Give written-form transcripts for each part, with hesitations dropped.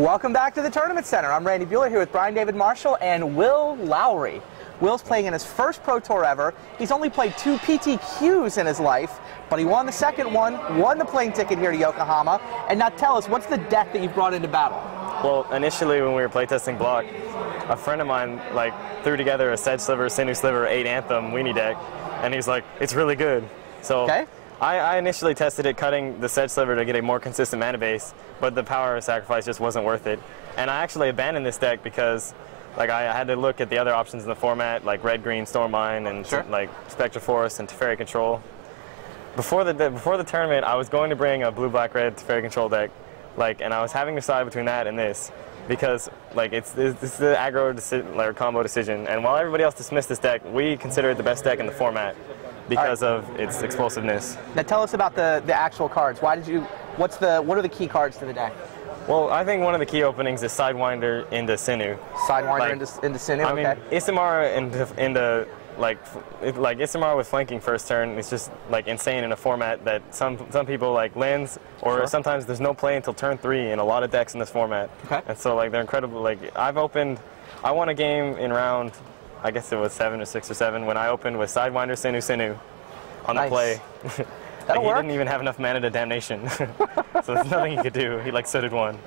Welcome back to the Tournament Center. I'm Randy Buehler here with Brian David Marshall and Will Lowry. Will's playing in his first Pro Tour ever. He's only played 2 PTQs in his life, but he won the second one, won the plane ticket here to Yokohama. And now tell us, what's the deck that you brought into battle? Well, initially when we were playtesting block, a friend of mine threw together a Sedge Sliver, Sinew Sliver, 8 Anthem weenie deck, and he's like, it's really good. So okay. I initially tested it cutting the Sedge Sliver to get a more consistent mana base, but the power sacrifice just wasn't worth it. And I actually abandoned this deck because I had to look at the other options in the format, like Red Green Stormbind and sure. Spectre Forest and Teferi Control. Before the tournament, I was going to bring a blue black red Teferi Control deck, and I was having to decide between that and this because it's the aggro combo decision. And while everybody else dismissed this deck, we consider it the best deck in the format because of its explosiveness. Now tell us about the actual cards. What are the key cards to the deck? Well, I think one of the key openings is Sidewinder into Sinew. Sidewinder into Sinew, okay. I mean, Issamara into Issamara with flanking first turn is just insane in a format that some people lands, or sure. Sometimes there's no play until turn 3 in a lot of decks in this format. Okay. And so they're incredible. I won a game in round, I guess it was 7 or 6 or 7 when I opened with Sidewinder Sinew on the play. That'll work. He didn't even have enough mana to Damnation, so there's nothing he could do. He suited one.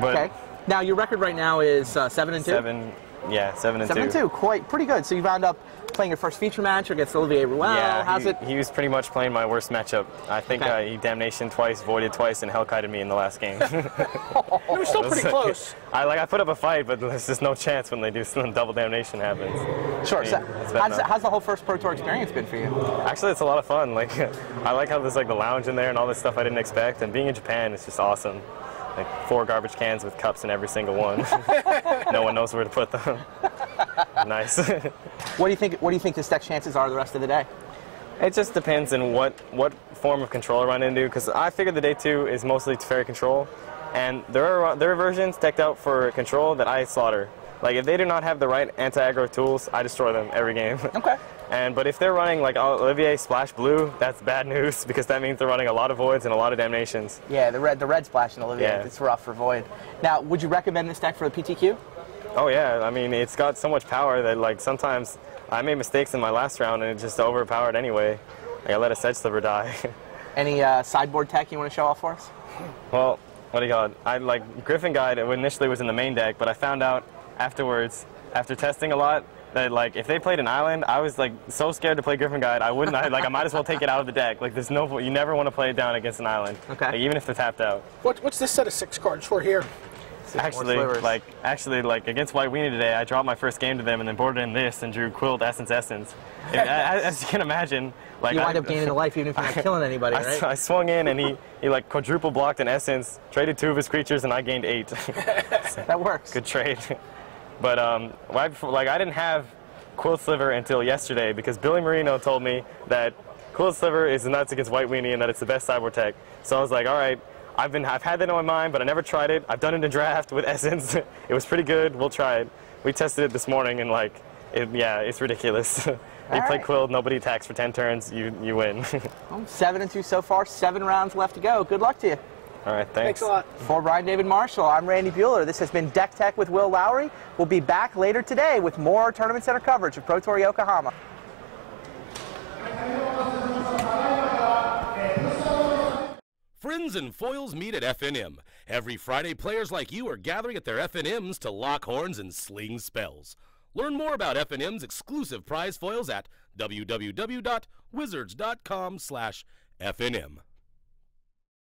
But okay. Now your record right now is 7-2. 7. Yeah, 7-2. 7-2, pretty good. So you wound up playing your first feature match against Olivier Ruel. Yeah, how's it? He was pretty much playing my worst matchup. I think he Damnation twice, Voided twice, and Hellkited me in the last game. It was still pretty close. I put up a fight, but there's just no chance when they do some double Damnation happens. Sure. So how's the whole first Pro Tour experience been for you? Actually, it's a lot of fun. I like how there's the lounge in there and all this stuff I didn't expect, and being in Japan is just awesome. 4 garbage cans with cups in every single one. No one knows where to put them. Nice. What do you think the deck's chances are the rest of the day? It just depends on what form of control I run into, because I figured the day 2 is mostly Teferi Control, and there are versions decked out for control that I slaughter. If they do not have the right anti-aggro tools, I destroy them every game. Okay. But if they're running Olivier Splash Blue, that's bad news because that means they're running a lot of Voids and a lot of Damnations. Yeah, the red Splash in Olivier, yeah. It's rough for Void. Now, would you recommend this deck for the PTQ? Oh yeah, I mean it's got so much power that sometimes I made mistakes in my last round and it just overpowered anyway. I let a Sedge Sliver die. Any sideboard tech you want to show off for us? Well, what do you call it? Griffin Guide initially was in the main deck, but I found out afterwards, after testing a lot, that if they played an island, I was so scared to play Griffin Guide, I wouldn't. I might as well take it out of the deck. There's no, you never want to play it down against an island. Okay. Even if they're tapped out. What's this set of 6 cards for here? Actually, against White Weenie today, I dropped my first game to them and then boarded in this and drew Quilt Essence. As you can imagine, you wind up gaining a life even if you're not killing anybody, right? I swung in and he quadruple blocked an Essence, traded 2 of his creatures, and I gained 8. That works. Good trade. But I didn't have Quilt Sliver until yesterday because Billy Marino told me that Quilt Sliver is nuts against White Weenie and that it's the best sideboard tech. So I was like, all right, I've had that on my mind, but I never tried it. I've done it in draft with Essence. It was pretty good. We'll try it. We tested it this morning, and it's ridiculous. You play Quilt, nobody attacks for 10 turns, you win. 7-2 so far, 7 rounds left to go. Good luck to you. All right, thanks. Thanks a lot. For Brian David Marshall, I'm Randy Buehler. This has been Deck Tech with Will Lowry. We'll be back later today with more Tournament Center coverage of Pro Tour-Yokohama. Friends and foils meet at FNM. Every Friday, players like you are gathering at their FNMs to lock horns and sling spells. Learn more about FNM's exclusive prize foils at www.wizards.com/FNM.